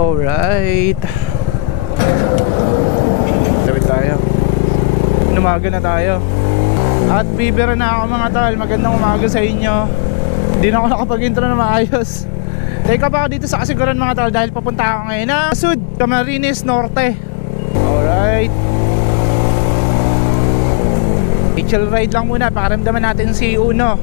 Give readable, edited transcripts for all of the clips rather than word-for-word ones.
Alright, tawid tayo. Inumaga na tayo. At bibira na ako mga tol. Magandang umaga sa inyo. Hindi na ako nakapag-intro na maayos. Take up ako dito sa Kasiguran mga tol, dahil papunta ako ngayon na Sud, Camarines Norte. Alright, chill ride lang muna. Pakaramdaman natin si Uno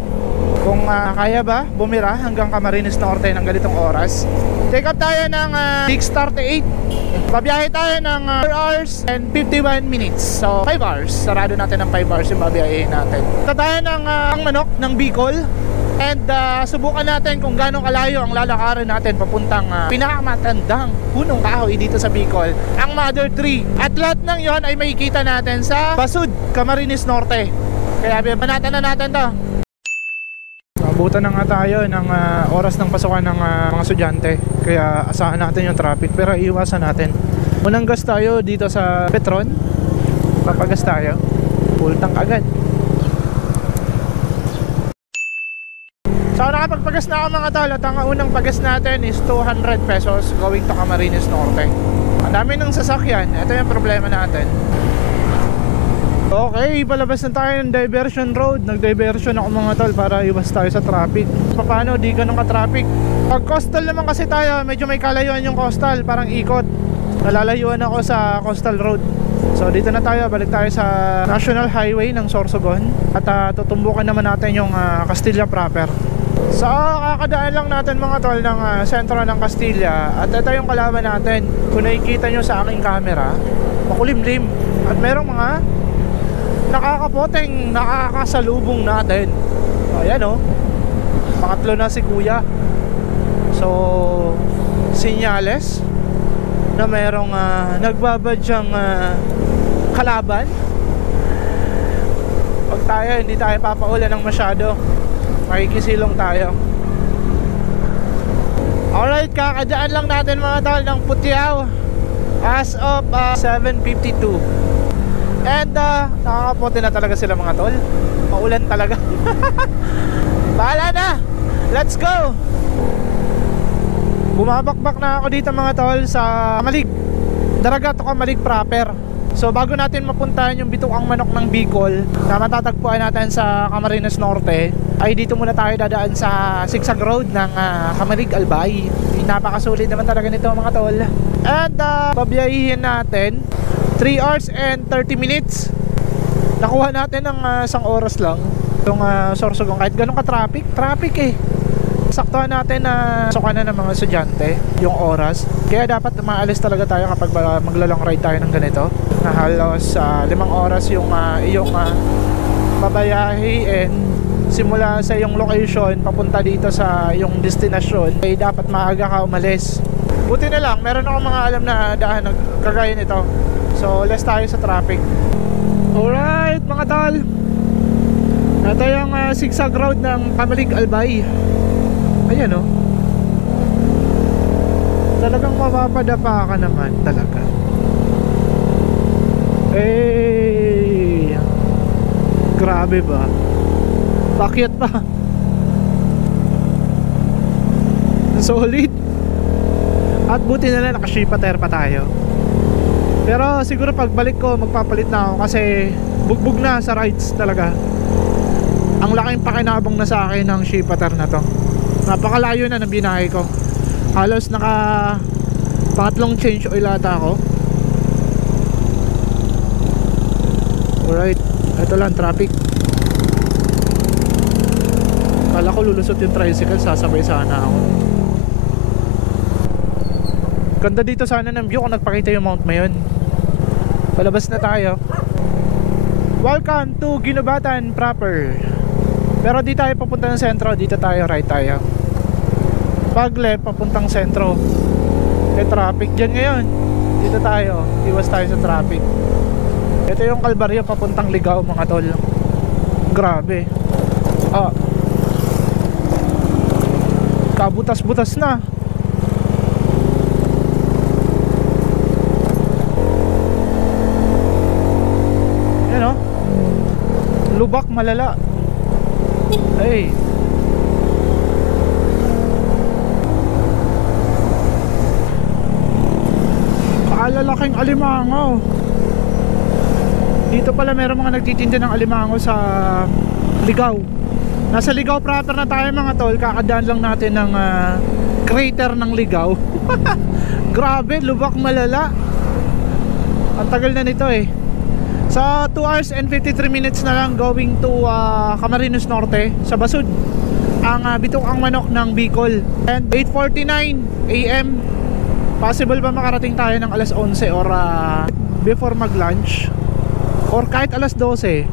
kung kaya ba bumira hanggang Camarines Norte ng ganitong oras. Take up tayo ng 6:38. Babiyahe tayo ng 4 hours and 51 minutes. So 5 hours. Sarado natin ng 5 hours yung babiyahe natin. Ito tayo ng ang manok ng Bicol. And subukan natin kung gaano kalayo ang lalakarin natin papuntang pinakamatandang punong kahoy dito sa Bicol, ang Mother Tree. At lahat ng yon ay makikita natin sa Basud, Camarines Norte. Kaya banatan na natin to. Abutan na nga tayo ng oras ng pasukan ng mga estudyante. Kaya asahan natin yung traffic, pero iwasan natin. Unang gas tayo dito sa Petron. Papagas tayo, full tank agad. So nakapagpagas na ako mga tol. At ang unang pagas natin is 200 pesos going to Camarines Norte. Ang dami ng sasakyan. Ito yung problema natin. Okay, palabas na tayo ng diversion road. Nag-diversion ako mga tol para iwas tayo sa traffic. Paano di ganun ka-traffic? Pag coastal naman kasi tayo, medyo may kalayuan yung coastal, parang ikot. Nalalayuan ako sa coastal road. So dito na tayo, balik tayo sa National Highway ng Sorsogon. At tutumbukan naman natin yung Castilla proper. So kakadaan lang natin mga tol ng sentro ng Castilla. At ito yung kalaban natin. Kung nakikita nyo sa aking camera, makulimlim. At merong mga nakakapoteng nakakasalubong natin. Ayan o, pangatlo na si kuya. So sinyales na merong nagbabadyang kalaban. Pag tayo hindi tayo papaulan ng masyado, makikisilong tayo. Alright, kakadaan lang natin mga tol ng Putiao as of 7:52. And nakakapote na talaga sila mga tol. Maulan talaga. Bahala na, let's go. Bumabakbak na ako dito mga tol sa Kamalig, Daragat o Kamalig proper. So bago natin mapuntahan yung bituang manok ng Bicol na matatagpuan natin sa Camarines Norte, ay dito muna tayo dadaan sa Sigsag Road ng Kamalig Albay. Napakasulit naman talaga nito mga tol. And babiyahihin natin 3 hours and 30 minutes. Nakuha natin ng 1 oras lang yung Sorsogon, kahit ganun ka-traffic. Traffic eh. Saktuhan natin na sukanan ng mga estudyante yung oras. Kaya dapat maalis talaga tayo kapag maglalong ride tayo ng ganito, na halos 5 oras yung iyong babayahin simula sa iyong location papunta dito sa iyong destinasyon. Ay dapat maaga ka umalis. Buti na lang meron akong mga alam na daan na kagaya nito. So less tayo sa traffic. Alright mga tol, ito yung Sigsag Road ng Kamalig Albay. Ayan o, talagang mapapadapa ka naman talaga. Eh, grabe ba? Pakyat pa. Solid. At buti na lang nakashipa tire pa tayo. Pero siguro pagbalik ko magpapalit na ako kasi bugbog na sa rides talaga. Ang laking pakinabang na sa akin ng shipater na to. Napakalayo na ng binahe ko. Halos naka pangatlong change oil ata ako. Alright, ito lang traffic. Kala ko lulusot yung tricycle, sasabay sana ako. Ganda dito sana ng view kung nagpakita yung Mount Mayon. Palabas na tayo. Welcome to Ginubatan proper. Pero di tayo papunta ng sentro, dito tayo, right tayo. Pag left papuntang sentro, may traffic dyan ngayon. Dito tayo, iwas tayo sa traffic. Ito yung Kalbaryo papuntang Ligao mga tol. Grabe. Kabutas-butas na. Yan o, lubak malala. Ay, Malalaking alimango. Dito pala meron mga nagtitinda ng alimango sa Ligaw. Nasa Ligaw proper na tayo mga tol. Kakadaan lang natin ng crater ng Ligaw. Grabe, lubak malala. Ang tagal na nito eh. So 2 hours and 53 minutes na lang going to Camarines Norte sa Basud. Ang Bituang Manok ng Bicol. And 8:49 AM. Possible ba makarating tayo ng alas 11 or before mag-lunch? Or kahit alas 12.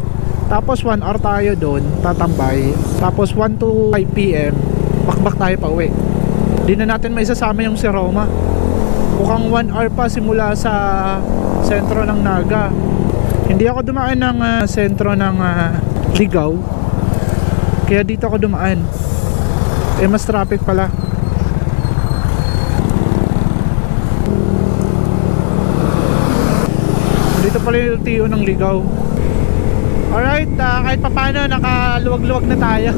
Tapos 1 hour tayo doon, tatambay. Tapos 1 to 5 PM, bakbak tayo pa uwi. Di na natin maisasama yung si Roma. Mukhang 1 hour pa simula sa sentro ng Naga. Hindi ako dumaan ng sentro ng Ligaw. Kaya dito ako dumaan. Eh mas traffic pala. Dito pala yung LTO ng Ligaw. Alright, kahit papano nakaluwag-luwag na tayo.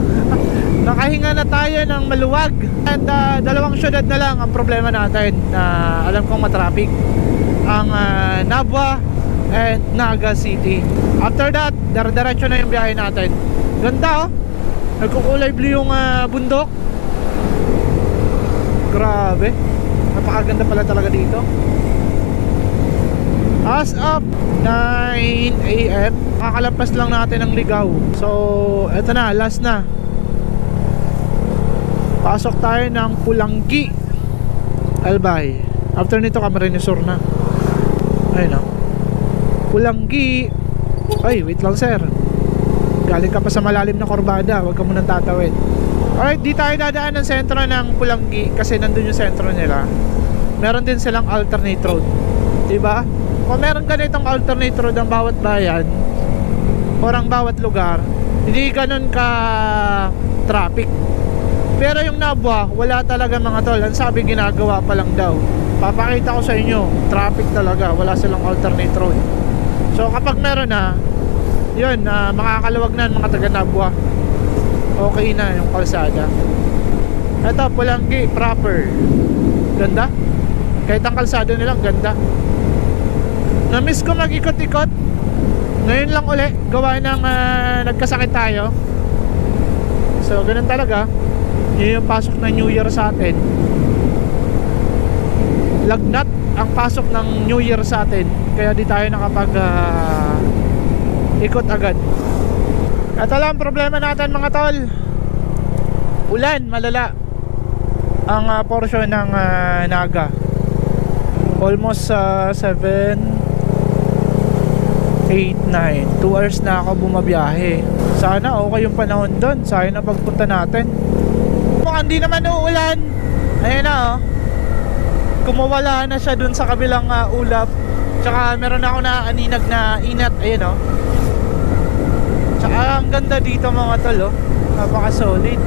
Nakahinga na tayo ng maluwag. And dalawang syudad na lang ang problema natin na alam kong matraffic. Ang Nabwa and Naga City. After that, diretso na yung biyahe natin. Ganda oh. Nagkukulay blue yung bundok. Grabe. Napakaganda pala talaga dito. As of 9 AM, kakalampas lang natin ng Ligaw. So, eto na, last na. Pasok tayo ng Pulanggi, Albay. After nito, Camarines Sur na. Ayun o. Pulanggi. Ay, wait lang sir. Galing ka pa sa malalim na kurbada. Huwag ka munang tatawid. Alright, di tayo dadaan ng sentro ng Pulanggi kasi nandun yung sentro nila. Meron din silang alternate road, diba? Kung meron ganitong alternate road ang bawat bayan o ang bawat lugar, hindi ganun ka traffic. Pero yung Nabwa, wala talaga mga tol. Ang sabi ginagawa pa lang daw. Papakita ko sa inyo, traffic talaga. Wala silang alternate road. So kapag meron na, yun, makakaluwag na mga taga Nabwa. Okay na yung kalsada. Ito, Pulanggi proper. Ganda. Kahit ang kalsada nilang ganda. Na-miss ko mag-ikot-ikot. Ngayon lang uli, gawa ng nagkasakit tayo. So ganun talaga. Yun yung pasok ng New Year sa atin. Lagnat ang pasok ng New Year sa atin. Kaya di tayo nakapag ikot agad. Ito lang problema natin mga tol. Ulan, malala. Ang portion ng Naga. Almost 7 8, 9 2 hours na ako bumabiyahe. Sana okay yung panahon doon. Sayang na pagpunta natin. Mukhang di naman uulan. Ayan na oh. Kumawala na siya dun sa kabilang ulap. Tsaka meron ako na aninag na inat. Ayan oh. Tsaka ang ganda dito mga tol oh. Napaka solid.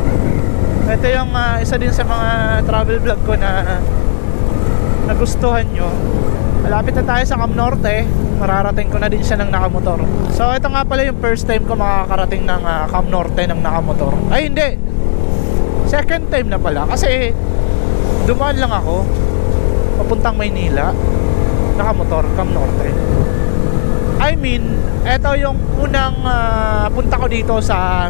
Ito yung isa din sa mga travel vlog ko na nagustuhan nyo. Malapit na tayo sa Cam Norte. Mararating ko na din siya ng nakamotor. So ito nga pala yung first time ko makakarating ng Cam Norte ng nakamotor. Ay hindi, second time na pala. Kasi dumaan lang ako papuntang Maynila, nakamotor, Cam Norte. I mean, ito yung unang punta ko dito sa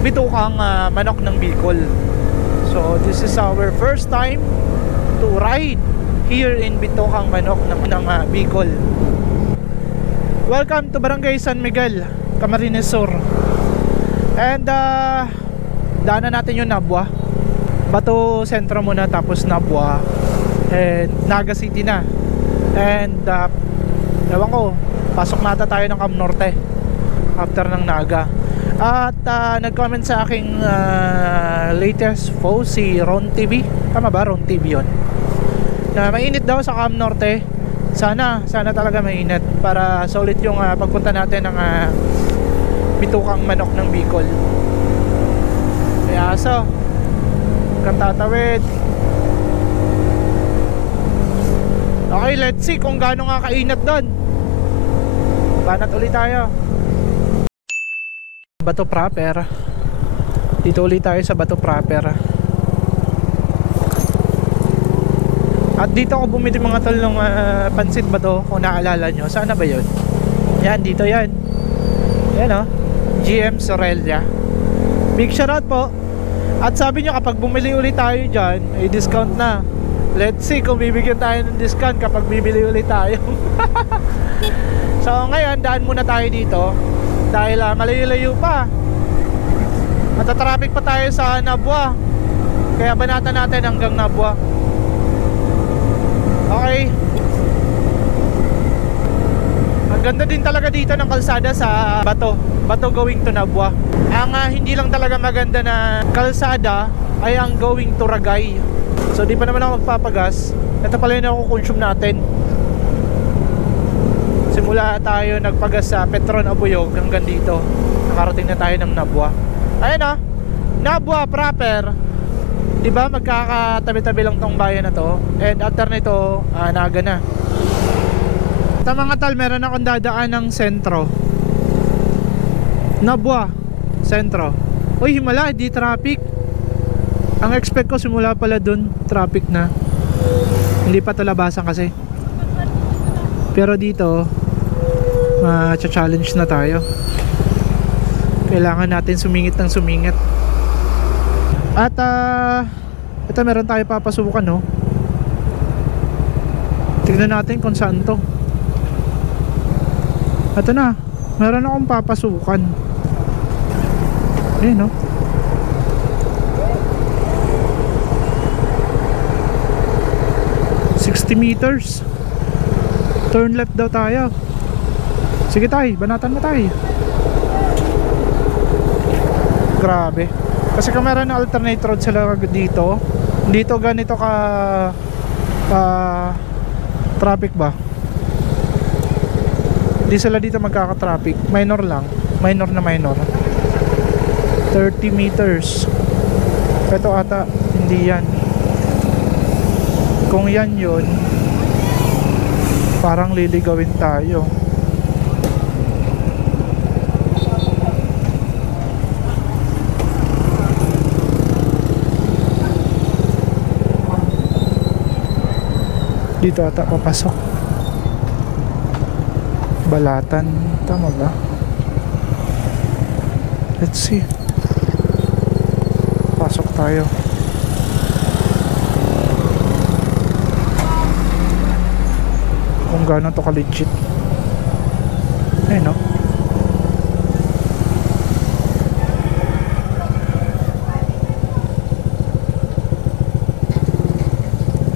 Bituang Manok ng Bicol. So this is our first time to ride here in Bituang Manok ng Bicol. Welcome to Barangay San Miguel, Camarines Sur. And daanan natin yung Nabwa. Bato Sentro muna, tapos Nabwa, and Naga City na. And ewan ko, pasok nata tayo ng Cam Norte after ng Naga. At nag-comment sa aking latest post si Ron TV. Tama ba? Ron TV yun, na mainit daw sa Cam Norte. Sana talaga mainit para solid yung pagpunta natin ng Bituang Manok ng Bicol. Kaya so kang tatawid. Okay, let's see kung gaano nga kainat doon. Banat ulit tayo. Bato proper. Dito ulit tayo sa Bato proper. At dito ako bumili mga tol ng pansit ba to, kung naalala nyo. Saan na ba yun? Yan, dito yan. Yan o, GM Sorella. Big shoutout po. At sabi nyo kapag bumili ulit tayo dyan, ay discount na. Let's see kung bibigyan tayo ng discount kapag bibili ulit tayo. So ngayon, daan muna tayo dito. Dahil malayo-layo pa. Matatraffic pa tayo sa Nabwa. Kaya banatan natin hanggang Nabwa. Okay. Ang ganda din talaga dito ng kalsada sa Bato going to Nabwa. Ang hindi lang talaga maganda na kalsada ay ang going to Ragay. So di pa naman ako magpapagas. Ito pala yung nakukonsume natin. Simula tayo nagpagas sa Petron Abuyog hanggang dito. Nakarating na tayo ng Nabwa. Ayun o, Nabwa proper. Diba magkakatabi-tabi lang tong bayan na to. And after nito, Naga na. Ito mga tal, meron akong dadaan ng sentro. Nabwa sentro. Uy, himala, di traffic. Ang expect ko simula pala dun traffic na. Hindi pa to labasan kasi. Pero dito challenge na tayo. Kailangan natin sumingit ng sumingit. At ito meron tayo papasukan, no? Tignan natin kung saan to. Ito na, meron akong papasukan. Ayun, no? $60 turn left daw tayo. Sige tay, banatan mo tay. Grabe. Kasi kung meron na alternate road sila dito, dito ganito ka traffic ba? Hindi sila dito magkaka-traffic. Minor lang. Minor na minor. 30 meters. Ito ata, hindi yan. Kung yan yun, parang liligawin tayo. Dito ata papasok. Balatan, tama ba? Let's see. Pasok tayo. Kung gaano to ka-legit. Ayun, no?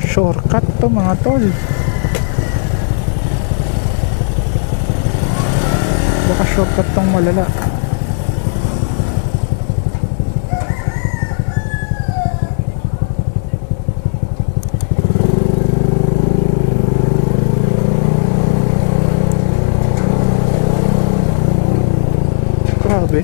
Shortcut to mga tol. Baka shortcut tong malala. Grabe.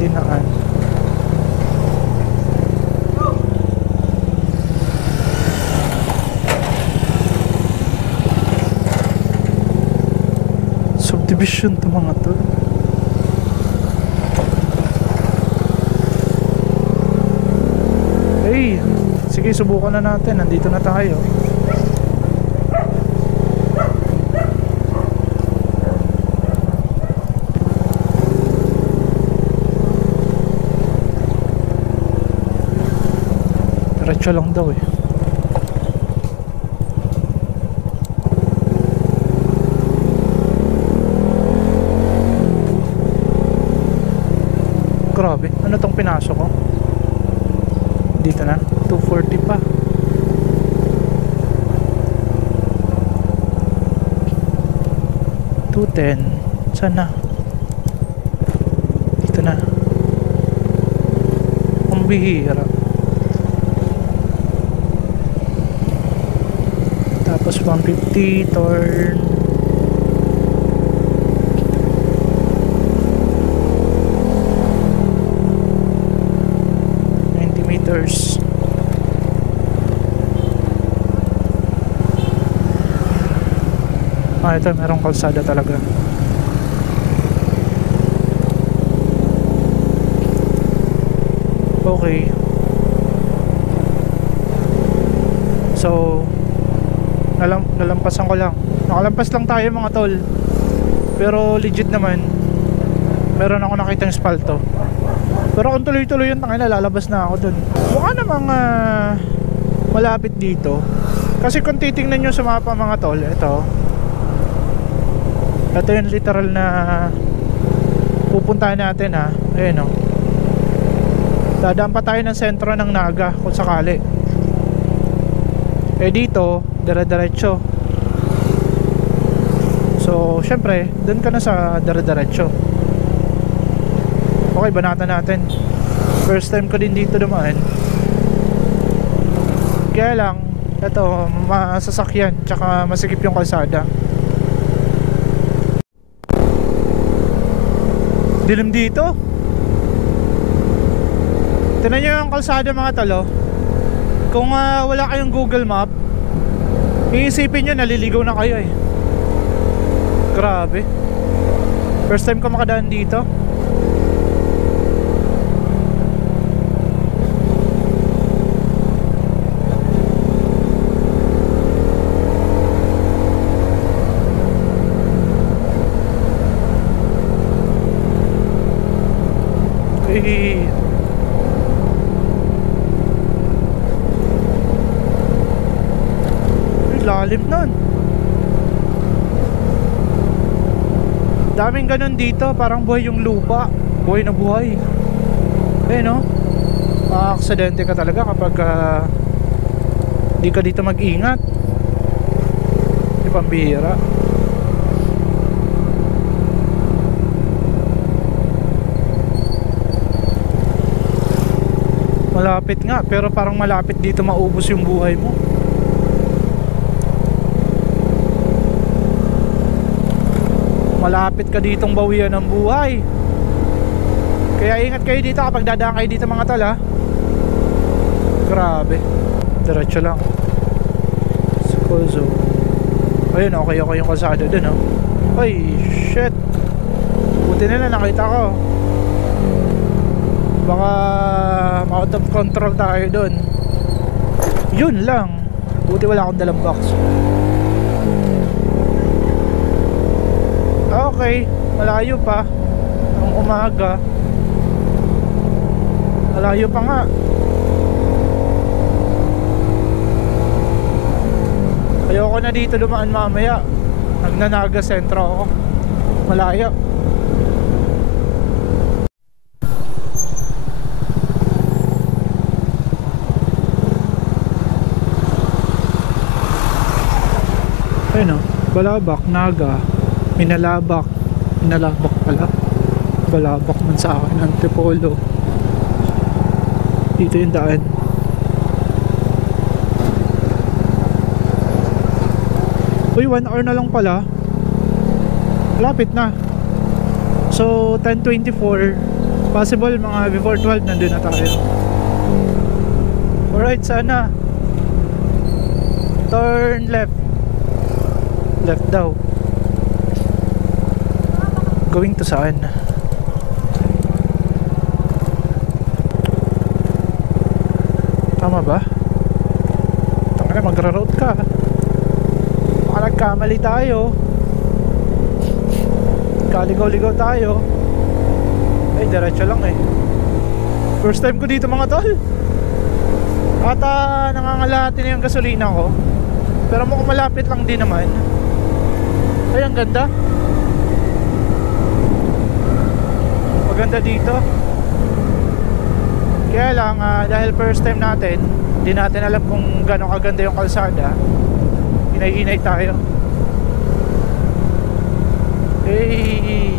Dinaan. Subdivision to mga to. Hey, sige subukan na natin. Nandito na tayo. Diretso lang daw eh. Grabe, ano tong pinasok ko? Dito na, 240 pa. $210. Saan na? Dito na. Ang bihira. Tapos 150 turn. Meters. Ito merong kalsada talaga. Okay. So nalampasan ko lang. Nakalampas lang tayo mga tol. Pero legit naman, meron ako nakitang espalto. Pero kung tuloy-tuloy yung tangina, lalabas na ako dun. Mukha namang malapit dito. Kasi kung titingnan nyo sa mapa mga tol, ito yung literal na pupuntahan natin ha. Ayun o. Dadaan pa tayo ng sentro ng Naga kung sakali. Eh dito, dire-diretso. So syempre, dun ka na sa dire-diretso. Okay, banatan natin. First time ko din dito dumaan. Kaya lang, ito, masasakyan, tsaka masikip yung kalsada. Dilim dito. Tignan nyo yung kalsada mga talo. Kung wala kayong Google Map, iisipin nyo naliligaw na kayo eh. Grabe. First time ko makadaan dito. Lalim nun. Daming ganun dito, parang buhay yung lupa. Buhay na buhay. Eh no, aksidente ka talaga kapag di ka dito mag-ingat. Di pambihira. Malapit nga, pero parang malapit dito maubos yung buhay mo. Malapit ka ditong bawian ng buhay. Kaya ingat kayo dito kapag dadaan kayo dito mga tol ha. Grabe. Diretso lang. So, ayun, okay yung kalsada dun oh. Ay, shit. Buti na nakita ko. Baka out of control tayo dun. Yun lang. Buti wala akong dalang box. Okay, malayo pa. Ang umaga. Malayo pa nga. Ayoko na dito dumaan mamaya. Nagnanaga sentro ako. Malayo. Ayun o, Balabak, Naga, Minalabak pala. Balabak man sa akin, Antipolo. Dito yung daan. Uy, 1 hour na lang pala. Lapit na. So 10:24. Possible mga before 12 nandun na tayo. Alright, sana. Turn left. Left daw. Going to saan? Tama ba? Tama na, magra-road ka. Baka nagkamali tayo. Kaligaw-ligaw tayo. Ay, diretso lang eh. First time ko dito mga tol. At nangangalahati na yung gasolina ko. Pero mukhang malapit lang din naman. Ay, ang ganda. Maganda dito. Kaya lang dahil first time natin, hindi natin alam kung gano'ng kaganda yung kalsada. Hinay-hinay tayo. Hey,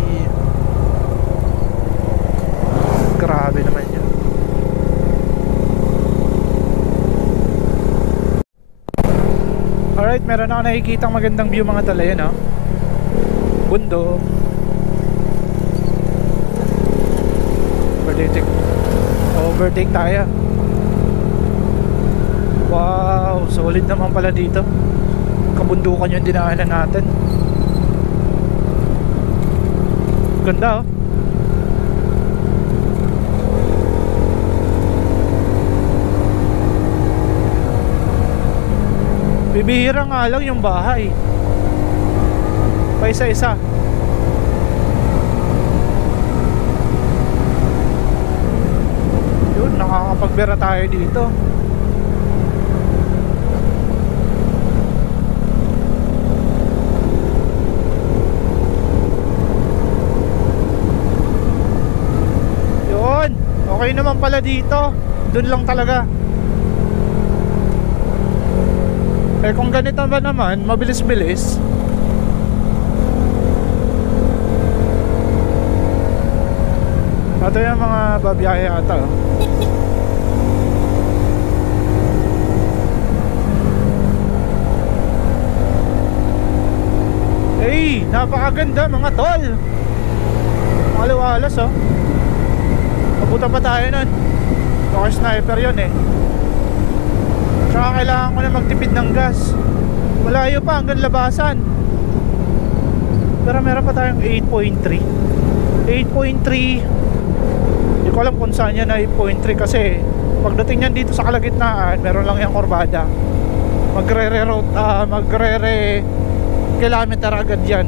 grabe naman yun. Alright, meron ako nakikitang magandang view mga tala yun oh. Bundok. Overtake tayo. Wow, solid naman pala dito. Kabundukan yung dinaanan natin. Ganda oh. Bibihira nga lang yung bahay. Pa isa-isa. Yun, nakakapagbera tayo dito. Yun, okay naman pala dito. Doon lang talaga. Eh kung ganito ba naman, mabilis-bilis. Ito yung mga babiyahe ata, oh. Hey, napakaganda mga tol. Maliwalas, oh. Papunta pa tayo nun. Baka sniper yun eh. Tsaka kailangan ko na magtipid ng gas. Malayo pa hanggang labasan. Pero meron pa tayong 8.3. 8.3. Hindi ko alam kung saan yan na 8.3 kasi pagdating yan dito sa kalagitnaan, meron lang yung kurbada. Magre kilometer agad yan.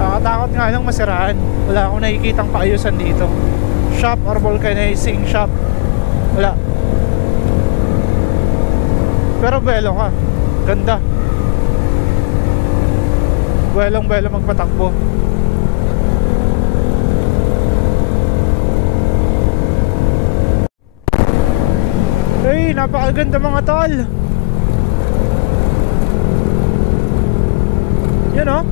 Nakatakot nga lang masiraan. Wala akong nakikitang paayusan dito. Shop or vulcanizing shop, wala. Pero belo ka, ganda. Belong-belo magpatakbo. Hey, napakaganda mga tol. Yan oh,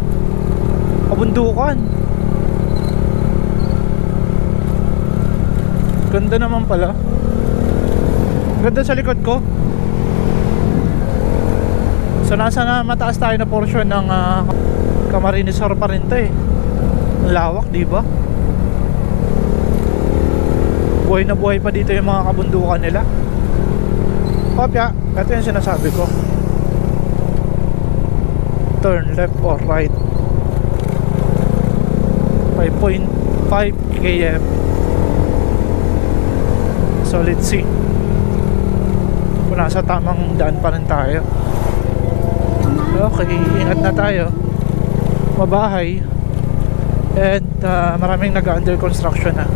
kabundukan. Ganda naman pala. Ganda sa likod ko. So nasa na mataas tayo na portion ng Camarines Sur pa rin to eh. Lawak, di ba? Buhay na buhay pa dito yung mga kabundukan nila. Kopya, ito yung sinasabi ko. Turn left or right. 5.5 km. So let's see kung nasa tamang daan pa rin tayo. Okay, ingat na tayo. Mabahay. And maraming nag-under construction na.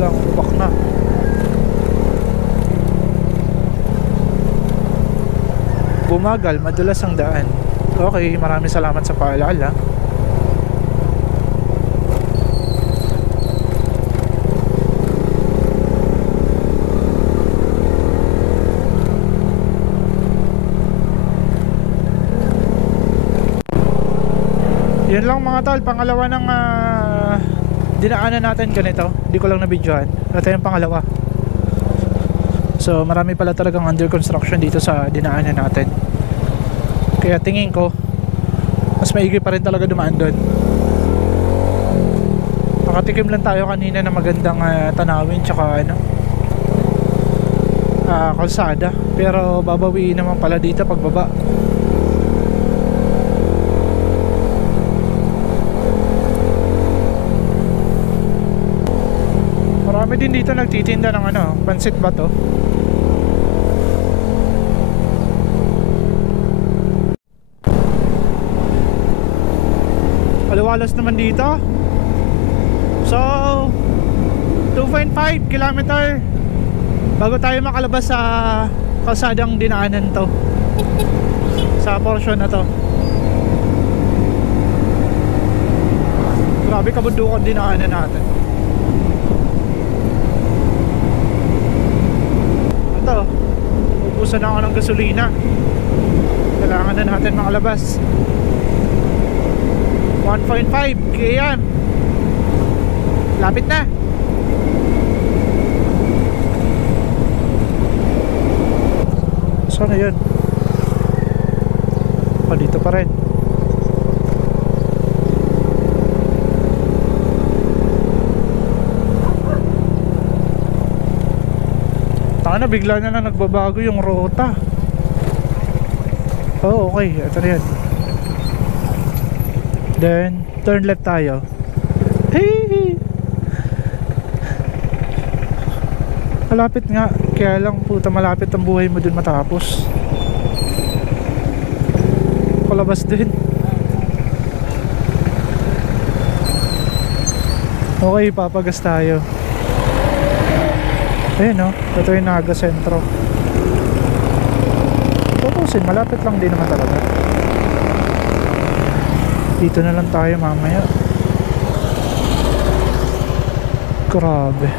Lang, upak na. Bumagal, madulas ang daan. Okay, maraming salamat sa paalala. Yun lang mga tol, pangalawa ng dinaanan natin ganito. Hindi ko lang na-videoan. Ito yung pangalawa. So marami pala talagang under construction dito sa dinaanan natin. Kaya tingin ko mas maigi pa rin talaga dumaan doon. Nakatikim lang tayo kanina na magandang tanawin tsaka kalsada. Pero babawiin naman pala dito pagbaba. Marami din dito nagtitinda ng pansit ba to? Aliwalas naman dito. So 2.5 kilometer bago tayo makalabas sa kalsadang dinaanan to, sa portion na to. Grabe kabundukan dinaanan natin. Ito, ubusan na ako ng gasolina. Kailangan na natin makalabas. 1.5 km. Lapit na. Saan na yun? Dito pa rin. Taka na, bigla na lang nagbabago yung rota. Oh, okay. Ito na yan. Then turn left tayo. Malapit nga, kaya lang puta malapit ang buhay mo dun matapos. Palabas din. Okay, papagas tayo. Ayun, no? Ito yung Naga Sentro. Tutusin, malapit lang din naman talaga. Dito na lang tayo mamaya. Grabe.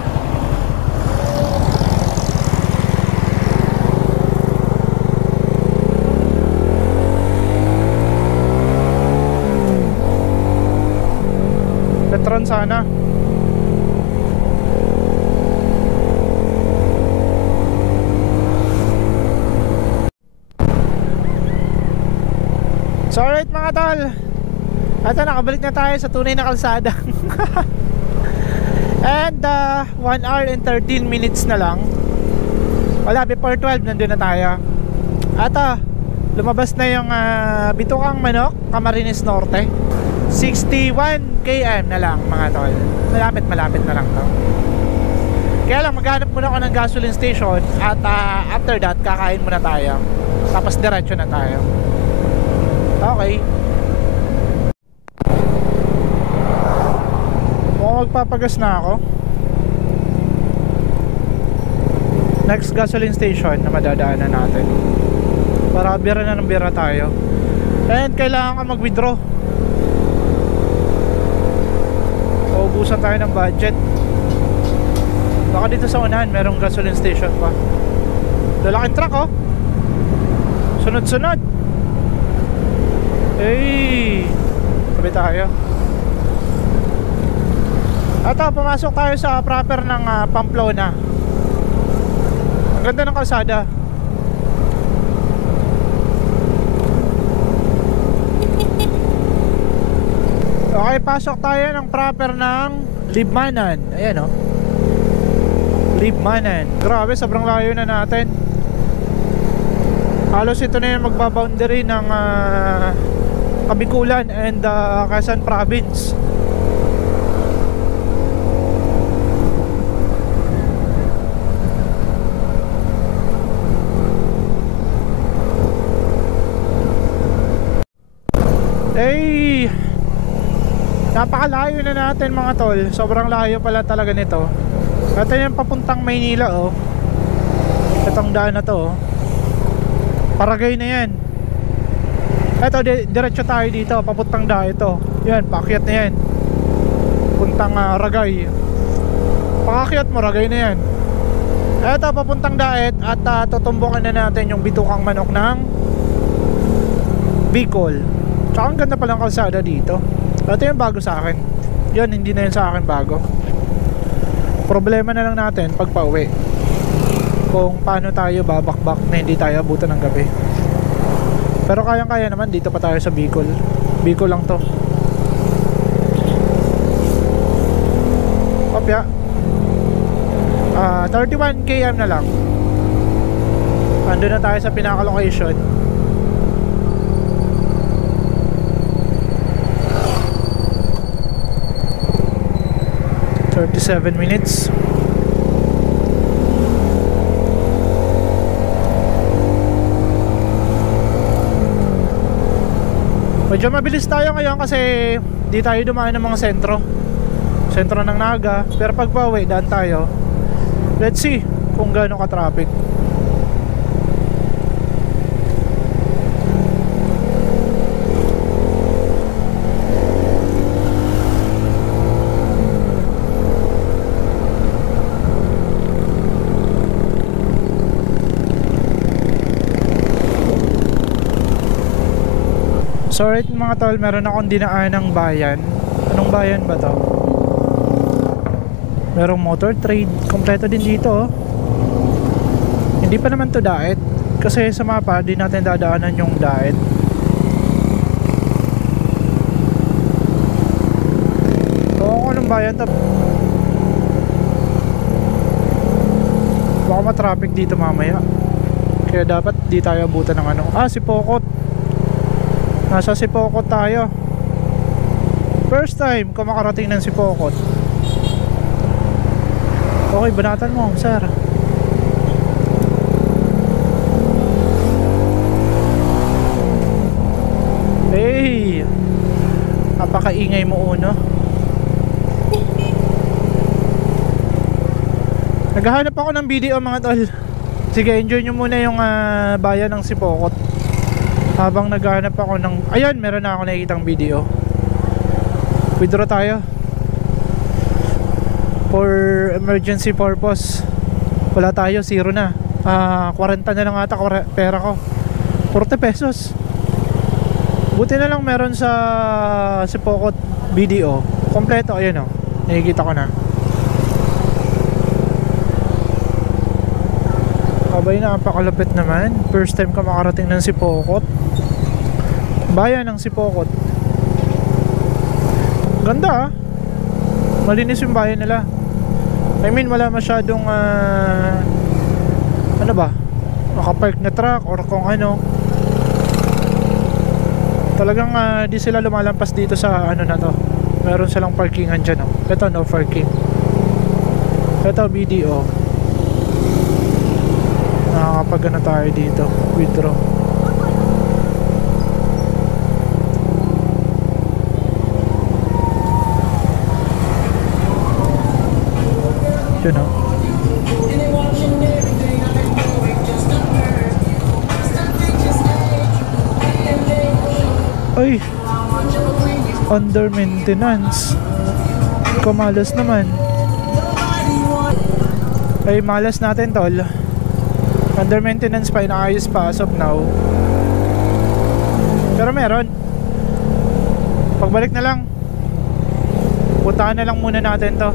Petron sana. So alright mga tol, ito nakabalik na tayo sa tunay na kalsada. And 1 hour and 13 minutes na lang. Wala, before 12 nandun na tayo. At lumabas na yung Bitukang Manok, Camarines Norte. 61 km na lang mga tol. Malapit na lang to. Kaya lang maghanap muna ako ng gasoline station. At after that kakain muna tayo. Tapos diretso na tayo. Okay. Mukhang magpapagas na ako. Next gasoline station na madadaanan natin. Para bira na ng bira tayo. And kailangan ka mag-withdraw. Uubusan tayo ng budget. Baka dito sa unahan merong gasoline station pa. Lalaking truck oh. Sunod-sunod. Hey, sabi tayo. Ito, pumasok tayo sa proper ng Pamplona. Ang ganda ng kalsada. Okay, pasok tayo ng proper ng Libmanan. Ayan o, Libmanan. Grabe, sobrang layo na natin. Halos ito na yung magbaboundary ng Kabikulan and Quezon Province. Eh, napakalayo na natin mga tol. Sobrang layo pala talaga nito. Ito yung papuntang Maynila oh. Itong daan na to oh. Paragay na yan. Eto, diretso tayo dito, papuntang Daet ito. Yan, paakyat na yan. Puntang Ragay. Paakyat mo, Ragay na yan. Eto, papuntang Daet. At tutumbukan na natin yung Bitukang Manok ng Bicol. Tsaka ang ganda palang kalsada dito. Ito yung bago sa akin. Yan, hindi na yun sa akin bago. Problema na lang natin pag pauwi, kung paano tayo babakbak na hindi tayo abutan ng gabi. Pero kayang-kaya naman, dito pa tayo sa Bicol. Bicol lang to. Kopya. 31 km na lang. Andun na tayo sa pinaka-location. "37 minutes." Medyo mabilis tayo ngayon kasi di tayo dumaan ng mga sentro ng Naga. Pero pag pauwi, daan tayo. Let's see kung gaano ka-traffic. So right mga tol, meron akong dinaan ng bayan. Anong bayan ba to? Merong motor trade. Kompleto din dito oh. Hindi pa naman to Daet, kasi sa mapa di natin dadaanan yung Daet. Oo, anong bayan to? Baka ma-traffic dito mamaya, kaya dapat di tayo abutan ng ano. Sipokot. Nasa Sipokot tayo. First time ko makarating ng Sipokot. Okay, banatan mo, sir. Hey, napakaingay mo uno. Naghahanap ako ng video mga tol. Sige, enjoy nyo muna yung bayan ng Sipokot habang naghahanap ako ng... Ayun, meron na ako nakikitang video. Withdraw tayo for emergency purpose. Wala tayo, zero na. 40 na lang ata pera ko. 40 pesos. Buti na lang meron sa Sipokot video kompleto. Ayun o, nakikita ko na. Abay, napakalapit naman. First time ka makarating ng Sipokot. Bayan ng Sipokot. Ganda ah. Malinis yung bayan nila. I mean, wala masyadong ano ba, nakapark na truck or kung ano. Talagang di sila lumalampas dito sa ano na to. Meron silang parkingan dyan oh. Ito no parking. Ito BDO. Nakakapag ano tayo dito, withdraw. Yun o. Ay, under maintenance. Kamalas naman. Ay, malas natin tol. Under maintenance pa, inaayos pa as of now. Pero meron. Pagbalik na lang, puntahan na lang muna natin to.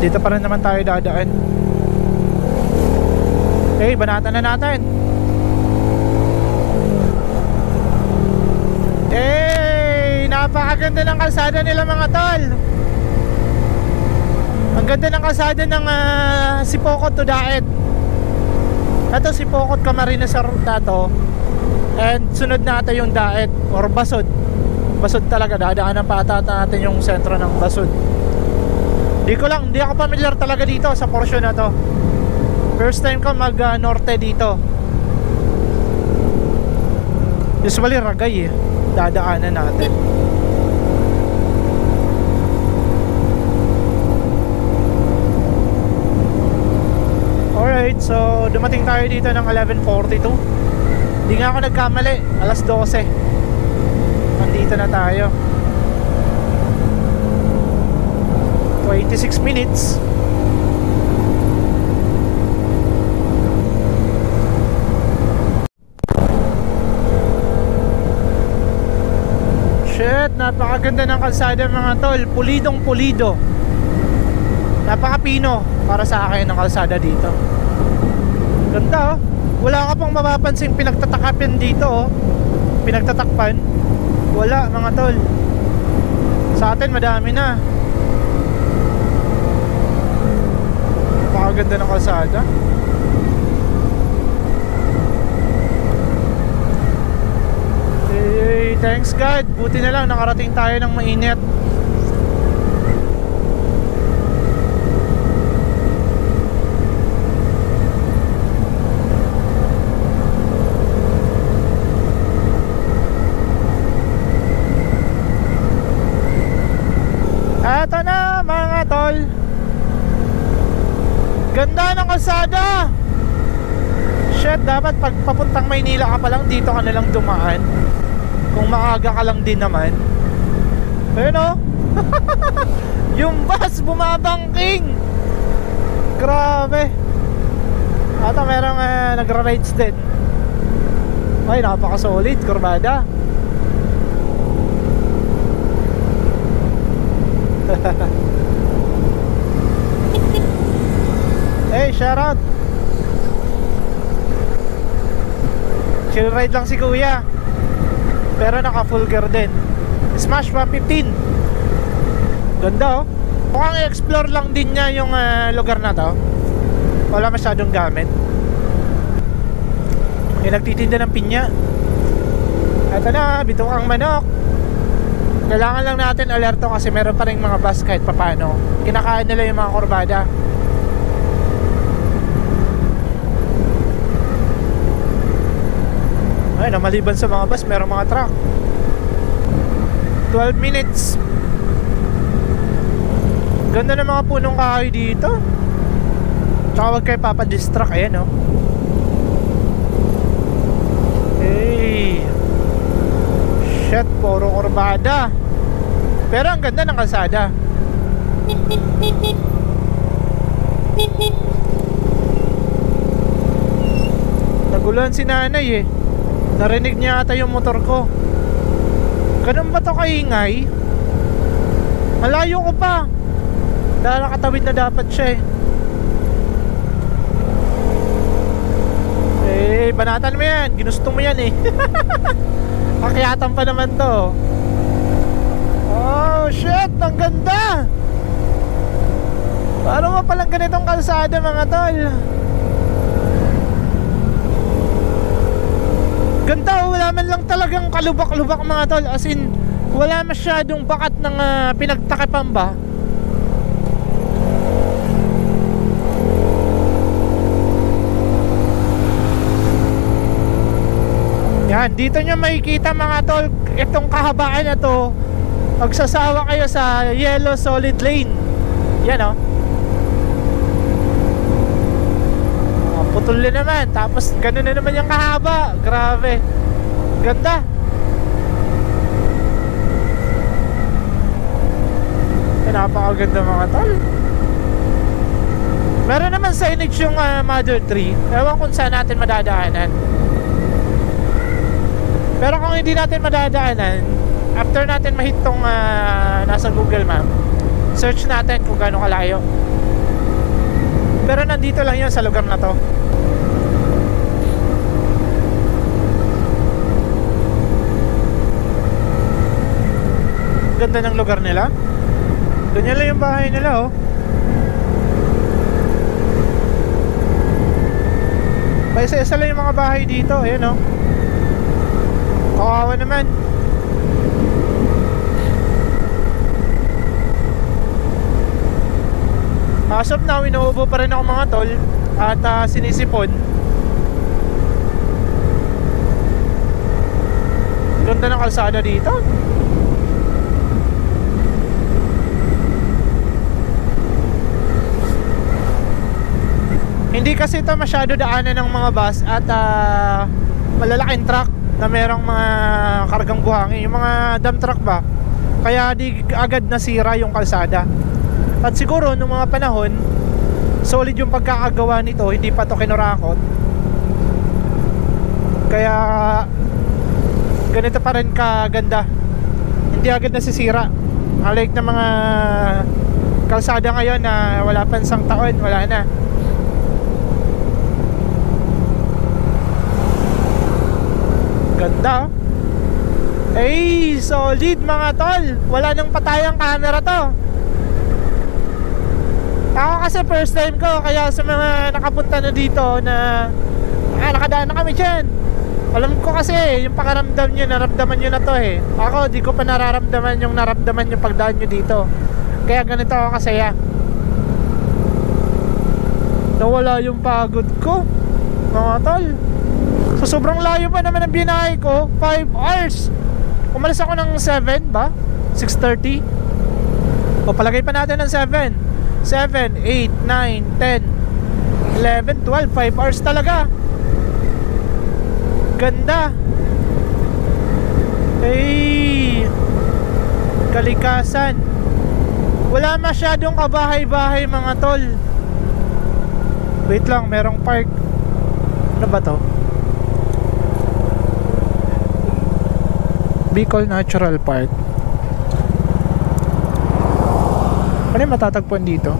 Dito pa rin naman tayo dadaan. Okay, banatan na natin. Napakaganda ng kalsada nila mga tol. Ang ganda ng kalsada ng Sipokot to Daet. Ito Sipokot Camarines Ruta to. And sunod natin yung Daet or Basod. Basod talaga, dadaanan pa ata natin yung sentro ng Basod. Hindi ako familiar talaga dito sa portion na to. First time ko mag norte dito. Usually Ragay eh, dadaanan natin. Alright, so dumating tayo dito ng 11:42. Hindi nga ako nagkamali, alas 12. Nandito na tayo. 26 minutes. Shit, napakaganda ng kalsada mga tol. Pulidong pulido. Napakapino para sa akin ng kalsada dito. Ganda oh. Wala ka pang mapapansing pinagtatakpan dito oh. Pinagtatakpan. Wala mga tol. Sa atin madami na. Napakaganda ng kalsada. Hey, thanks God. Buti na lang nakarating tayo ng mainit. Eto na mga tol. Ganda ng kalsada. Shit, dapat pag papuntang Maynila ka pa lang, dito ka nalang dumaan. Kung maaga ka lang din naman. Ayun o. Yung bus bumabangking. Grabe. Ata merong nagra-rides din. Ay, napaka-solid, kurbada. Hey, shout out. Chill ride lang si kuya, pero naka full gear din. Smash 115. Ganda oh. Mukhang i-explore lang din niya yung lugar na to. Wala masyadong gamit. May nagtitinda ng pinya. Ito na, bituang manok. Kailangan lang natin alerto kasi meron pa rin mga bus kahit papano. Kinakain nila yung mga kurbada. Ay, maliban sa mga bus, meron mga truck. 12 minutes. Ganda ng mga punong kahoy dito. Tsaka huwag kayo papadistract. Ayan, oh. Hey. Shit, puro kurbada. Pero ang ganda ng kalsada. Naguluhan si nanay eh. Narinig niya ata yung motor ko. Ganun ba to kaingay? Malayo ko pa. Dahil nakatawid na dapat siya eh. Eh, banatan mo yan. Ginusto mo yan eh. Akyatan pa naman to. Oh shit, ang ganda. Paano nga palang ganitong kalsada mga tol? Ganda, wala man lang talagang kalubak-lubak mga tol. As in, wala masyadong bakat ng pinagtakipan ba. Yan, dito nyo makikita mga tol, itong kahabaan na to. Magsasawa kayo sa yellow solid lane. Yan o. Putol na naman. Tapos ganun na naman yung kahaba. Grabe. Ganda. Napakaganda mga tol. Meron naman signage yung Mother 3. Ewan kung saan natin madadaanan. Pero kung hindi natin madadaanan, after natin mahit tong nasa Google Map, search natin kung gaano kalayo. Pero nandito lang yun sa lugar na to. Ganda ng lugar nila. Ganyan lang yung bahay nila oh. Paisa-isa lang yung mga bahay dito. Ayan oh. Kawawa naman. As of now, inuubo pa rin ako mga tol. At sinisipon. Ganda ng kalsada dito. Hindi kasi ito masyado daanan ng mga bus at malalaking truck na merong mga kargang buhangin, yung mga dump truck ba, kaya di agad nasira yung kalsada. At siguro nung mga panahon solid yung pagkakagawa nito, hindi pa to kinurakot, kaya ganito pa rin kaganda, hindi agad nasisira. Unlike na mga kalsada ngayon na wala pa isang taon, wala na. Ganda. Eh, solid mga tol. Wala nang patayang camera to. Ako kasi first time ko, kaya sa mga nakapunta na dito na nakadaan na kami dyan, alam ko kasi yung pakaramdam nyo, naramdaman nyo na to eh. Ako, di ko pa nararamdaman yung naramdaman yung pagdaan nyo dito. Kaya ganito ako kasaya. Nawala yung pagod ko mga tol. So sobrang layo pa naman ang binahe ko, 5 hours. Umalis ako ng 7 ba? 6:30. O palagay pa natin ng 7, 8, 9, 10, 11, 12, 5 hours talaga. Ganda. Hey, kalikasan. Wala masyadong kabahay-bahay mga tol. Wait lang, merong park. Ano ba to? Bicol Natural Park. Ano yung matatagpuan dito?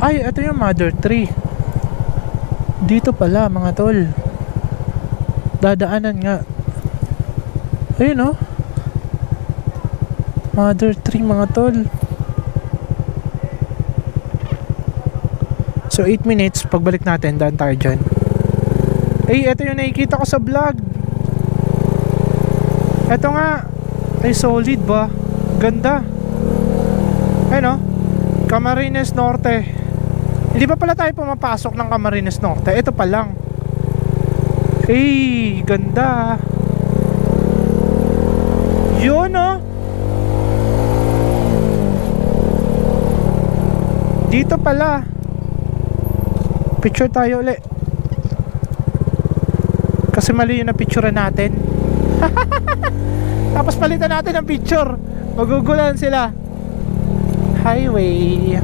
Ay, ito yung Mother 3. Dito pala mga tol. Dadaanan nga. Ayun oh. Mother 3 mga tol. So 8 minutes, pagbalik natin, daan tayo dyan. Ay, ito yung nakikita ko sa vlog. Ito nga, Ay, solid ba? Ganda. Ayun, oh. Camarines Norte. Hindi pa pala tayo pumapasok ng Camarines Norte. Ito pa lang. Ay, ganda. Yun, oh. Dito pala. Picture tayo ulit. Kasi mali yung na-picture natin. Tapos palitan natin ang picture. Magugulan sila. Highway.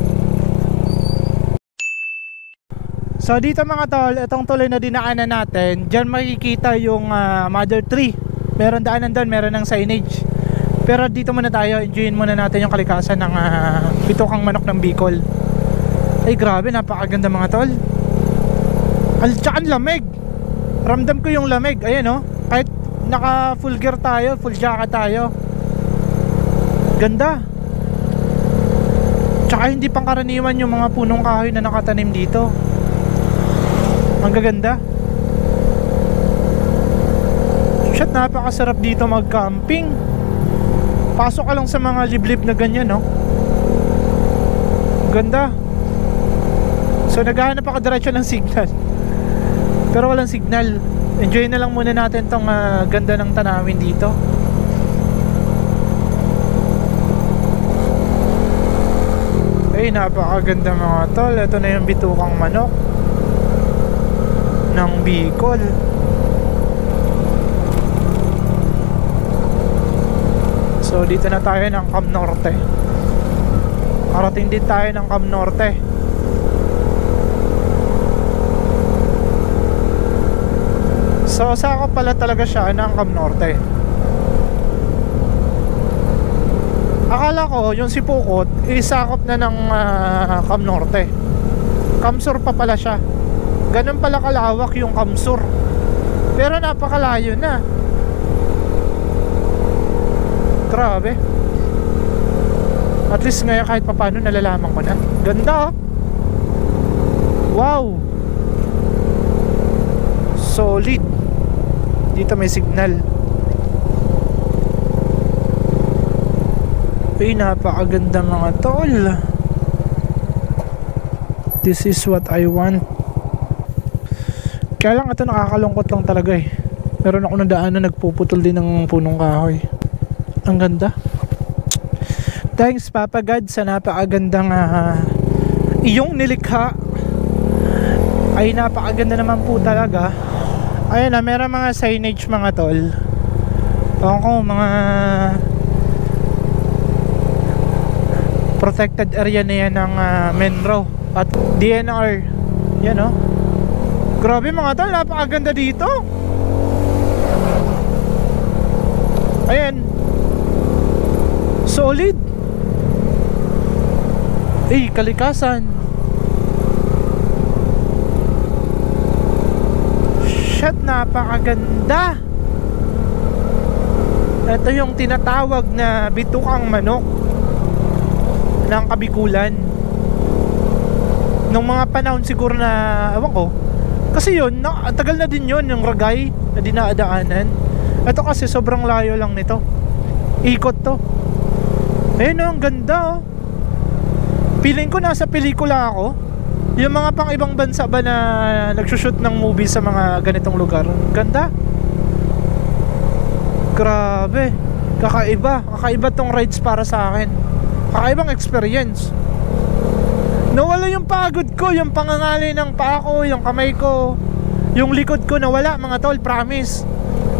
So dito mga tol, itong tuloy na dinaanan natin, dyan makikita yung mother tree. Meron daanan doon, meron ng signage. Pero dito muna tayo, enjoyin muna natin yung kalikasan ng Bitukang Manok ng Bicol. Ay grabe, napakaganda mga tol. Tsaka ang lamig. Ramdam ko yung lamig. Ayan, oh. Kahit naka full gear tayo, full jacket tayo, ganda. Tsaka hindi pangkaraniwan yung mga punong kahoy na nakatanim dito. Ang gaganda. Shit, napakasarap dito mag-camping. Pasok ka lang sa mga liblib na ganyan, no? Ganda. So naghahanap ako diretso ng signal, pero walang signal. Enjoy na lang muna natin tong ganda ng tanawin dito. Ay, napakaganda mga tol. Ito na yung Bitukang Manok ng Bicol. So dito na tayo ng Cam Norte. Karating din tayo ng Cam Norte. So sakop pala talaga siya ng Cam Norte. Akala ko yung Sipukot isakop na ng Cam Norte. Cam Sur pa pala siya. Ganun pala kalawak yung Cam Sur. Pero napakalayo na. Grabe. At least ngayon kahit papano nalalaman ko na. Ganda, oh. Wow. Solid. Dito may signal. Ay, napakaganda mga tol. This is what I want. Kaya lang ito nakakalungkot lang talaga eh. Meron ako nadaan na nagpuputol din ng punong kahoy. Ang ganda. Thanks Papa God sa napakagandang iyong nilikha. Ay, napakaganda naman po talaga. Ayan na, meron mga signage mga tol. Ewan ko, mga protected area na yan ng Menro at DNR. Yan, oh. Grabe mga tol, napakaganda dito. Ayan. Solid. Eh, kalikasan. Shit, napakaganda. Ito yung tinatawag na Bitukang Manok ng Kabikulan. Nung mga panahon siguro na, ewan ko, kasi yun, tagal na din yun, yung Ragay na dinaadaanan. Ito kasi sobrang layo lang nito. Ikot to. Ayun, oh, ang ganda, oh. Feeling ko nasa pelikula ako. Yung mga pang ibang bansa ba na nagsushoot ng movie sa mga ganitong lugar. Ganda. Grabe. Kakaiba tong rides para sa akin. Kakaibang experience. Nawala yung pagod ko, yung pangangali ng paa ko, yung kamay ko, yung likod ko nawala mga tol, promise.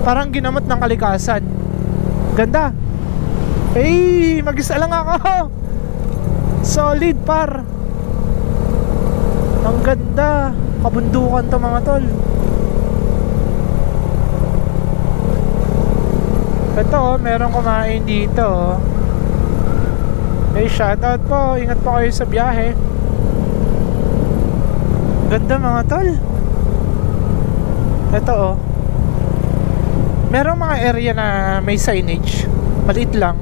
Parang ginamot ng kalikasan. Ganda. Eh, mag-isa lang ako. Solid par. Ang ganda. Kabundukan to mga tol. Ito, meron kumain dito. Hey, shoutout po. Ingat po kayo sa biyahe. Ganda mga tol. Ito, oh. Merong mga area na may signage. Maliit lang.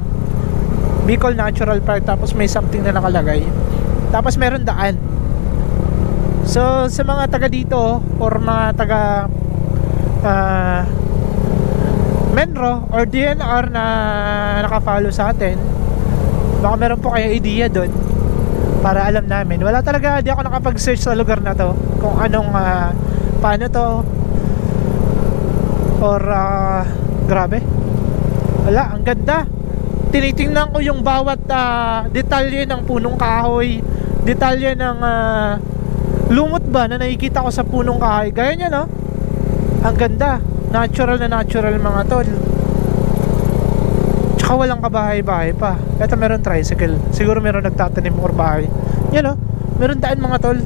Bicol Natural Park. Tapos may something na nakalagay. Tapos meron daan. So sa mga taga dito or mga taga Menro or DNR na nakafollow sa atin, baka meron po kayo idea doon para alam namin. Wala talaga, di ako nakapag-search sa lugar na to kung anong paano to, or grabe, wala, ang ganda. Tinitingnan ko yung bawat detalye ng punong kahoy, detalye ng lumot ba na nakikita ko sa punong kahoy. Gaya niya, no? Ang ganda, natural na natural mga tol. Tsaka walang kabahay-bahay pa. Eto meron tricycle, siguro meron nagtatanim or bahay. Yan, no? Meron daan mga tol.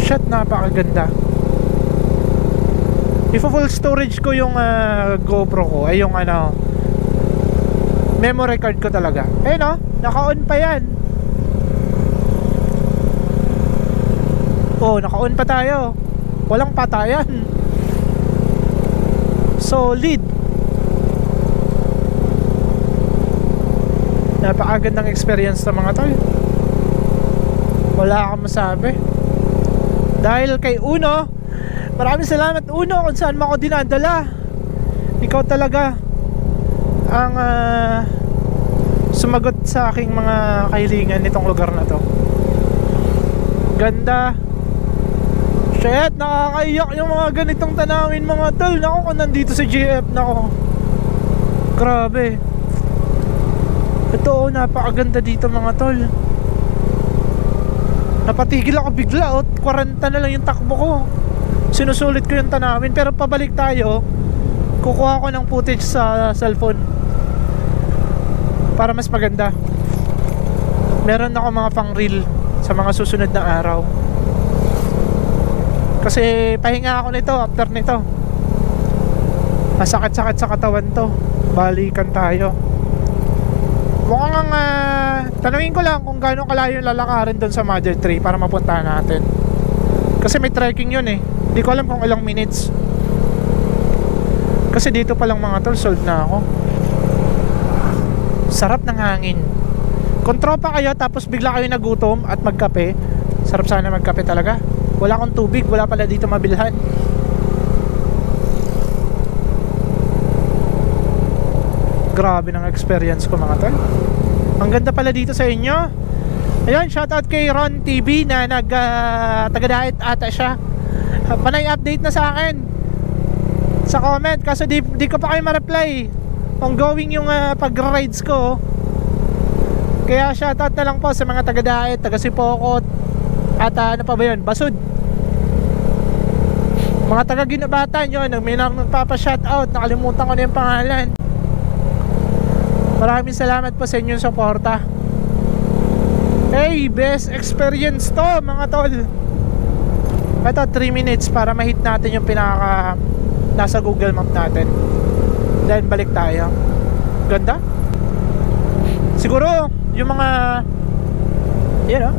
Shit, napakaganda. Full storage ko yung GoPro ko, ay yung memory card ko talaga. Eh no, naka-on pa yan. Oh, naka-on pa tayo. Walang patayan. Solid. Napakagandang experience ng mga tol. Wala akong masabi. Dahil kay Uno, maraming salamat Uno kung saan mo ako dinadala. Ikaw talaga ang sumagot sa aking mga kahilingan nitong lugar na to. Ganda. Shit, nakakaiyak yung mga ganitong tanawin mga tol. Naku, kung nandito sa GF, naku, grabe. Ito, napakaganda dito mga tol. Napatigil ako bigla, 40 na lang yung takbo ko. Sinusulit ko yung tanawin. Pero pabalik tayo, kukuha ko ng footage sa cellphone para mas maganda. Meron ako mga pang reel sa mga susunod na araw, kasi pahinga ako nito after nito. Masakit-sakit sa katawan to. Balikan tayo. Mukhang tanungin ko lang kung gaano kalayo yung lalakarin doon sa Mother Tree para mapuntahan natin, kasi may trekking yun eh. Hindi ko alam kung ilang minutes, kasi dito pa lang mga tol, sold na ako. Sarap ng hangin. Kung tropa kayo tapos bigla kayo nagutom at magkape, sarap sana magkape talaga. Wala akong tubig, wala pala dito mabilhan. Grabe ng experience ko mga tol. Ang ganda pala dito sa inyo. Ayun, shoutout kay Ron TV na taga-diet ata siya. Panay update na sa akin sa comment, kasi di ko pa kayo ma-reply. Ongoing yung pag-rides ko. Kaya shoutout na lang po sa mga taga-diet, taga-Sipokot, at ano pa ba yun, Basud, mga taga-Ginabatan yun. May nagpapa-shoutout, nakalimutan ko na yung pangalan. Maraming salamat po sa inyong suporta. Hey, best experience to mga tol. Ito 3 minutes para ma-hit natin yung pinaka nasa Google Map natin, then balik tayo. Ganda. Siguro yung mga yan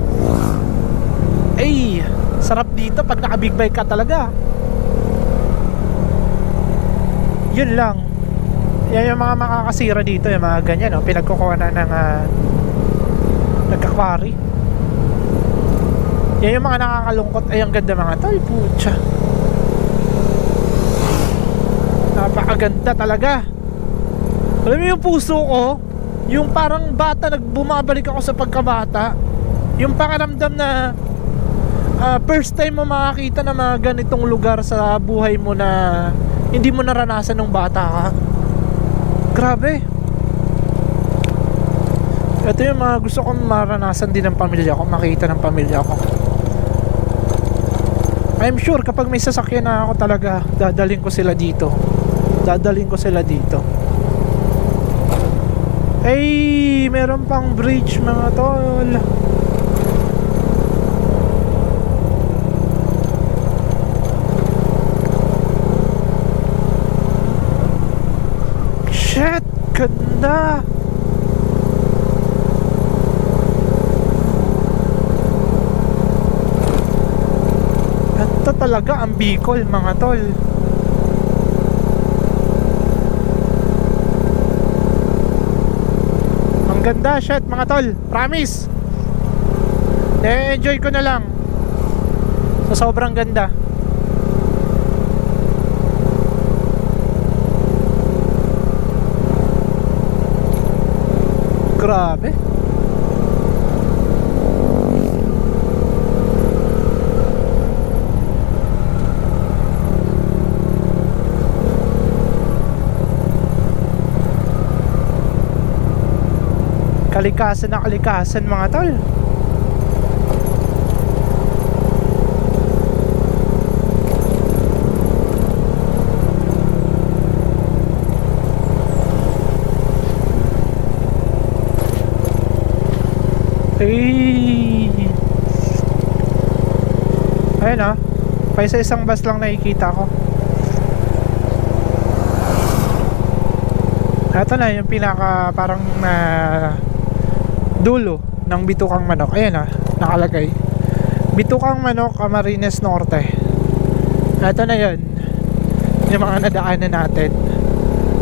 ay sarap dito pag naka big bike ka talaga. Yun lang. Yan yung mga makakasira dito, yung mga ganyan pinagkukuha na ng nagkakwari. Yan yung mga nakakalungkot. Ay, ang ganda mga tol, putya. Napakaganda talaga. Alam mo yung puso ko, yung parang bata, bumabalik ako sa pagkabata. Yung pakiramdam na first time mo makakita na mga ganitong lugar sa buhay mo na hindi mo naranasan nung bata ka. Grabe. Ito yung mga gusto kong maranasan din ng pamilya ko, makita ng pamilya ko. I'm sure kapag may sasakyan na ako talaga, dadaling ko sila dito. Dadaling ko sila dito. Ay, meron pang bridge mga tol. Shit, ganda. Ito talaga ang Bicol mga tol. Ang ganda, shit mga tol, promise. Na-enjoy ko na lang sa sobrang ganda. grabe. Kalikasan na kalikasan mga tol. Ayun ah, pa isang bus lang nakikita ko. Ito na yung pinaka parang dulo ng Bitukang Manok. Ayan ah, nakalagay Bitukang Manok, Camarines Norte. Ito na yun, yung mga nadaanan natin.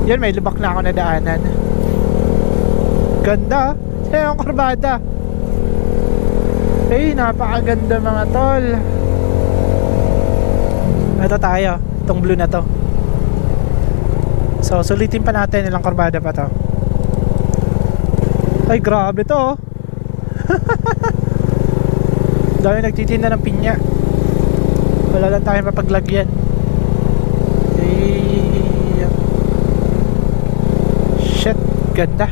Yan, may lubak na ako nadaanan. Ganda. Yung kurbada. Eh, napakaganda mga tol. Ito tayo, itong blue na to. So, sulitin pa natin ilang kurbada pa to. Ay, grabe to oh. Dami nagtitinda ng pinya. Wala lang tayong mapaglagyan. Eh, shit, ganda.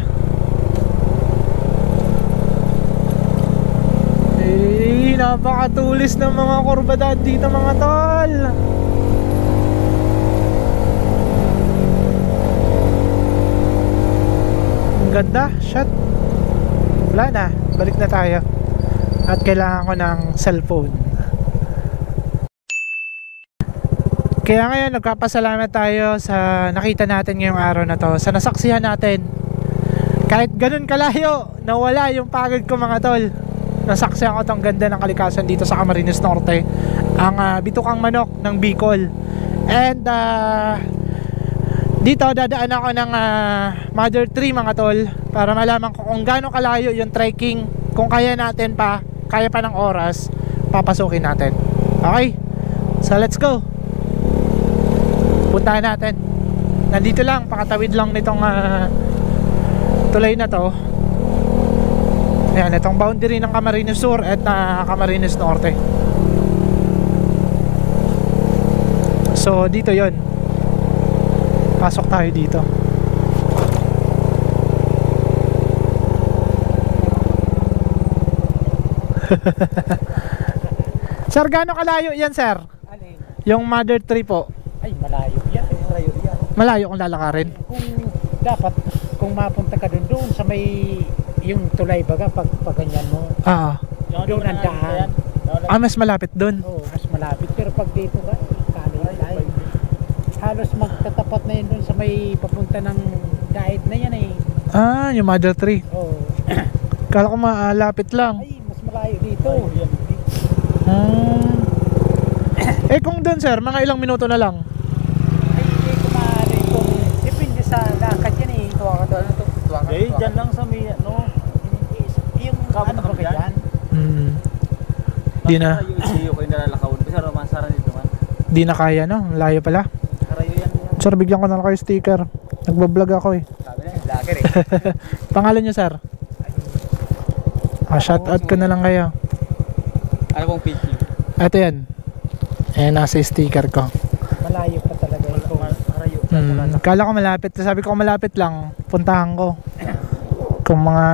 Eh, napakatulis ng mga kurbadaan dito mga tol. Ang ganda, shit. Wala na, balik na tayo. At kailangan ko ng cellphone. Kaya ngayon nagpapasalamat tayo sa nakita natin ngayong araw na to, sa nasaksihan natin. Kahit ganun kalayo, nawala yung pagod ko mga tol. Nasaksihan ko tong ganda ng kalikasan dito sa Camarines Norte, ang Bitukang Manok ng Bicol. And dito dadaan ako ng Mother Tree mga tol, para malaman ko kung gaano kalayo yung trekking. Kung kaya natin pa, kaya pa ng oras, papasukin natin. Okay, so let's go. Puntahan natin. Nandito lang, pakatawid lang nitong tulay na to. Ayan, itong boundary ng Camarines Sur at Camarines Norte. So dito yon. Pasok tayo dito. Sir, gaano kalayo yan sir? Alin? Yung Mother Tree po. Ay, malayo yan. Malayo yan. Malayo kung lalakarin. Kung dapat, kung mapunta ka doon sa may yung tulay baga, pag ganyan mo, doon ang daan. Mas malapit doon. Oo, mas malapit. Pero pag dito ka, kalay. Halos magtatapat na yun doon sa may papunta ng diet na yan eh. Yung Mother Tree. Oo. Kala ko malapit lang. Ay, mas malayo dito. Eh kung doon sir, mga ilang minuto na lang. Ay, hindi ko maaari kung depende sa lakad yan eh. Eh, dyan lang sa may, no? Yung ano ba yan? Di na. Iyo ko yung nalalakawin. Bisa romansaran dito man. Di na kaya no, layo pala. Karayo yan. Sir, bigyan ko na lang kayo sticker. Nagbablog ako eh. Sabi na, vlogger eh. Pangalan nyo sir? Shoutout ko na lang kayo. Ano pong page nyo? Ito yan. Ayan, nasa sticker ko. Malayo pa talaga ito. Karayo. Kala ko malapit. Sabi ko malapit lang, puntahan ko. Kung mga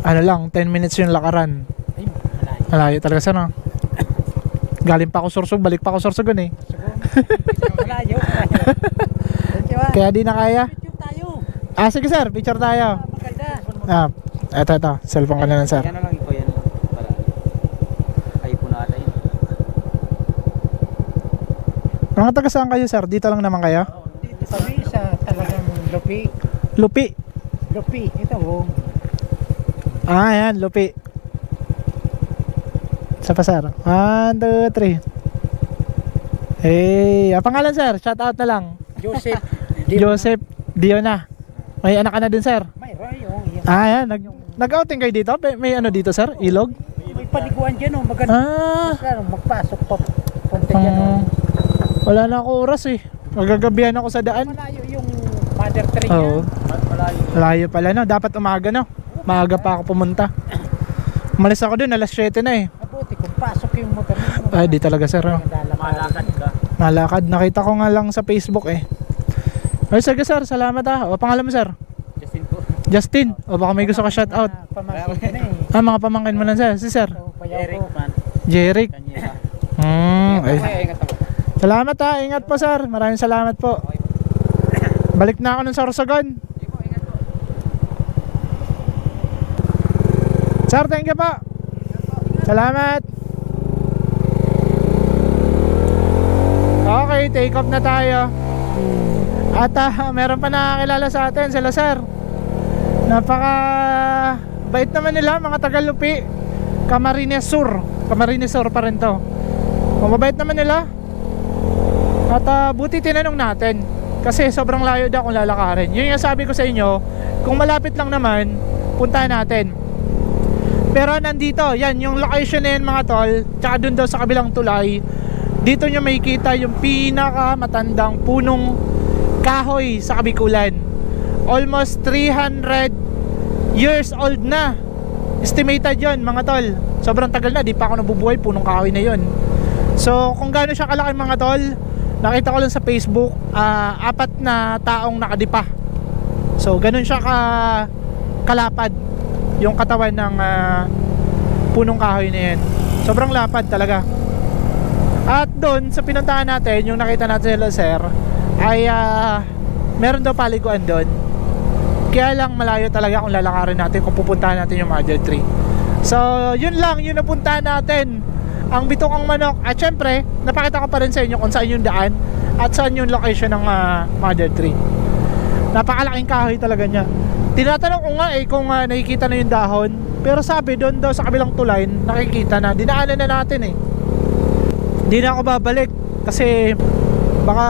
ano lang, 10 minutes yung lakaran. Ay, malayo. Malayo talaga sir no? Galing pa ako Sursug, balik pa ako Sursugon eh. Malayo. Kaya di na kaya. Picture tayo. Sige sir, picture tayo. Maganda. Ito, cellphone ko na lang sir. Yan na lang ito yan. Para iPhone na tayo. Mga taga saan kayo sir? Dito lang naman kayo? Dito kami sa talagang Lupi. Lupi. Lupi. Ito oh. Ayan, Lupi. Isa pa sir. 1, 2, 3. Hey, pangalan sir? Shoutout na lang. Joseph. Joseph Diona. May anak ka na din sir? Mayroon yung. Ayan, nag-outing kayo dito? May ano dito sir? Ilog? May paliguan dyan oh. Maganda. Magpasok pa. Punta dyan oh. Wala na ako oras eh. Magagabihan ako sa daan. Malayo yung Mother Tree Oo. yan. Malayo Layo pala no, dapat umaga no. Maaga pa ako pumunta. Umalis ako dun, alas 7 na eh. Mabuti kung pasok yung motor mo. Ay, di talaga sir. No? Malakad ka. Malakad, nakita ko nga lang sa Facebook eh. Ay, sige sir, salamat ah. O, pangalan mo sir? Justin po. Justin. O, baka may gusto ka shout out. Pamangkin ko na eh. Ah, mga pamangkin mo lang sir. Si sir? So, payaw Eric ko. man. Jeric. Kanyera. Ay. Ingat ako. Salamat ha, ingat po sir. Maraming salamat po. Balik na ako ng Sorsogon. Sir, thank you po. Salamat. Okay, take off na tayo. At meron pa nakakilala sa atin, sila sir. Napaka bait naman nila, mga Tagalupi. Camarines Sur. Camarines Sur pa rin to. Mababait naman nila. At buti tinanong natin. Kasi sobrang layo daw kung lalakarin. Yun yung sabi ko sa inyo, kung malapit lang naman, puntahan natin. Pero nandito, yan, yung location na yan mga tol, tsaka dun daw sa kabilang tulay, dito nyo makikita yung pinaka matandang punong kahoy sa Kabikulan. Almost 300 years old na. Estimated yon mga tol. Sobrang tagal na, di pa ako nabubuhay, punong kahoy na yon. So kung gaano siya kalaki mga tol, nakita ko lang sa Facebook, 4 na taong nakadipa. So ganun siya kalapad yung katawan ng punong kahoy na yan. Sobrang lapad talaga. At doon sa pinuntahan natin, yung nakita natin sila sir, ay meron daw paliguan doon. Kaya lang malayo talaga kung lalakarin natin, kung pupuntahan natin yung Mother Tree. So yun lang, yun napuntahan natin, ang Bitokang Manok. At syempre napakita ko pa rin sa inyo kung saan yung daan at saan yung location ng Mother Tree. Napakalaking kahoy talaga niya. Tinatanong ko nga kung nakikita na yung dahon, pero sabi doon daw sa kabilang tulay nakikita na, dinaanan na natin eh. Hindi na ako babalik kasi baka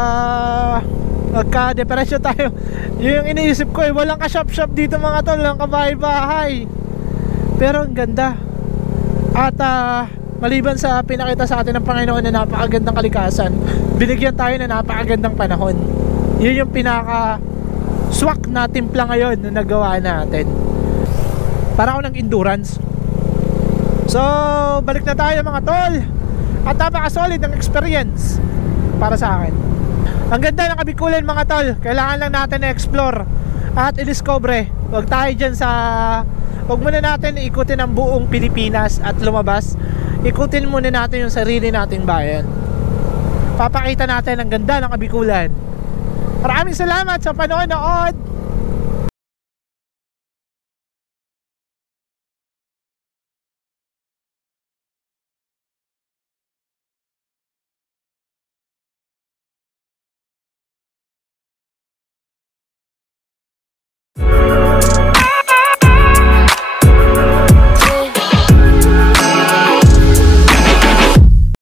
magka-depresyon tayo. Yun yung iniisip ko eh, walang ka-shop-shop dito mga tol, walang kabahay-bahay. Pero ang ganda. At maliban sa pinakita sa atin ng Panginoon na napakagandang kalikasan, binigyan tayo na napakagandang panahon. Yun yung pinaka swak na timpla ngayon na nagawa natin. Para ako ng endurance. So balik na tayo mga tol. At napaka-solid ng experience para sa akin. Ang ganda ng Kabikulan mga tol. Kailangan lang natin na-explore at i-discover. Huwag tayo dyan sa, huwag muna natin ikutin ang buong Pilipinas at lumabas. Ikutin muna natin yung sarili nating bayan. Papakita natin ang ganda ng Kabikulan. Maraming salamat sa panonood.